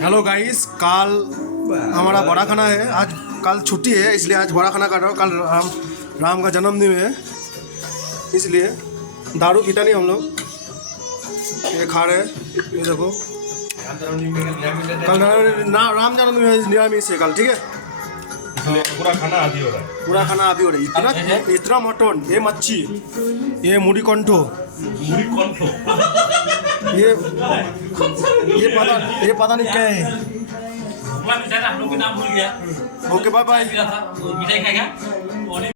Hello guys, कल हमारा बड़ा खाना है। आज कल छुट्टी है, इसलिए आज बड़ा खाना कर रहा हूँ। कल राम का जन्मदिन है, इसलिए दारू पीता नहीं हम लोग। ये खा रहे हैं, ये देखो। कल राम जन्मदिन है, निरामिष है कल, ठीक है। पूरा खाना आदि हो रहा है। पूरा खाना अभी हो रहा है। इतना मटन, ये मच्छी, ये मुड़ी कंठो, ये पता नहीं क्या है। हम लोग का नाम भूल गया। Okay, bye bye. मिठाई खाएगा।